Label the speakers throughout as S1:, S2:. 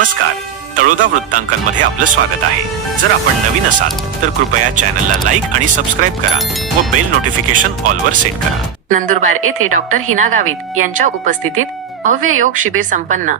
S1: नमस्कार. तळोदा वृत्तांकनमध्ये आपलं स्वागत आहे. जर आपण नवीन असाल तर कृपया चॅनलला लाईक आणि सबस्क्राईब करा व बेल नोटिफिकेशन ऑलवर सेट करा.
S2: नंदुरबार येथे डॉक्टर हिना गावित यांच्या उपस्थितीत भव्य योग शिबिर संपन्न.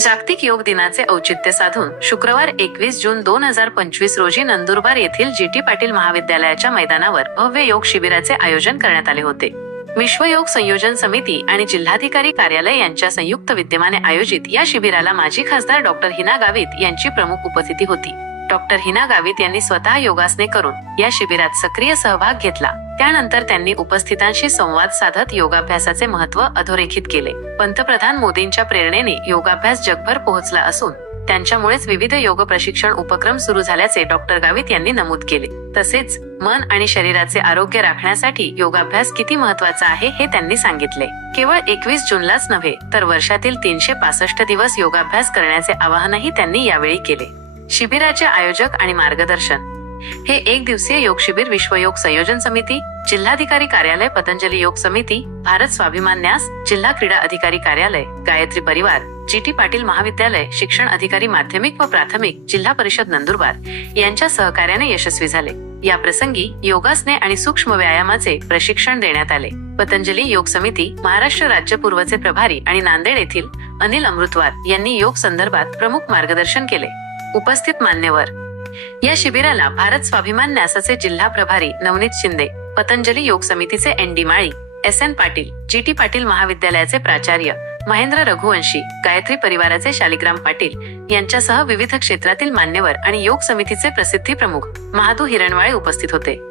S2: जागतिक योग दिनाचे औचित्य साधून शुक्रवार एकवीस जून दोन हजार पंचवीस रोजी नंदुरबार येथील जी टी पाटील महाविद्यालयाच्या मैदानावर भव्य योग शिबिराचे आयोजन करण्यात आले होते. विश्व योग संयोजन समिती आणि जिल्हाधिकारी कार्यालय यांच्या संयुक्त विद्यमाने आयोजित या शिबिराला माजी खासदार डॉक्टर हिना गावित यांची प्रमुख उपस्थिती होती. डॉक्टर हिना गावित यांनी स्वतः योगासने करून या शिबिरात सक्रिय सहभाग घेतला. त्यानंतर त्यांनी उपस्थितांशी संवाद साधत योगाभ्यासाचे महत्त्व अधोरेखित केले. पंतप्रधान मोदींच्या प्रेरणेने योगाभ्यास जगभर पोहोचला असून त्यांच्यामुळेच विविध योग प्रशिक्षण उपक्रम सुरू झाल्याचे डॉक्टर गावित यांनी नमूद केले. तसेच मन आणि शरीराचे आरोग्य राखण्यासाठी योगाभ्यास किती महत्त्वाचा आहे हे त्यांनी सांगितले. केवळ एकवीस जूनलाच नव्हे तर वर्षातील तीनशे पासष्ट दिवस योगाभ्यास करण्याचे आवाहनही त्यांनी यावेळी केले. शिबिराचे आयोजक आणि मार्गदर्शन हे एक दिवसीय योग शिबिर विश्व योग संयोजन समिती जिल्हाधिकारी कार्यालय पतंजली योग समिती भारत स्वाभिमान न्यास जिल्हा क्रीडा अधिकारी कार्यालय गायत्री परिवार जी टी पाटील महाविद्यालय शिक्षण अधिकारी माध्यमिक व प्राथमिक जिल्हा परिषद नंदुरबार यांच्या सहकार्याने यशस्वी झाले. या प्रसंगी योगासने आणि सूक्ष्म व्यायामाचे प्रशिक्षण देण्यात आले. पतंजली योग समिती महाराष्ट्र राज्य पूर्वचे प्रभारी आणि नांदेड येथील अनिल अमृतवार यांनी योग संदर्भात प्रमुख मार्गदर्शन केले. उपस्थित मान्यवर या शिबिराला भारत स्वाभिमान न्यासाचे जिल्हा प्रभारी नवनीत शिंदे पतंजली योग समितीचे N D Mali S N Patil G T Patil महाविद्यालयाचे प्राचार्य महेंद्र रघुवंशी गायत्री परिवाराचे शालिग्राम पाटील यांच्यासह विविध क्षेत्रातील मान्यवर आणि योग समितीचे प्रसिद्धी प्रमुख महादू हिरणवाळे उपस्थित होते.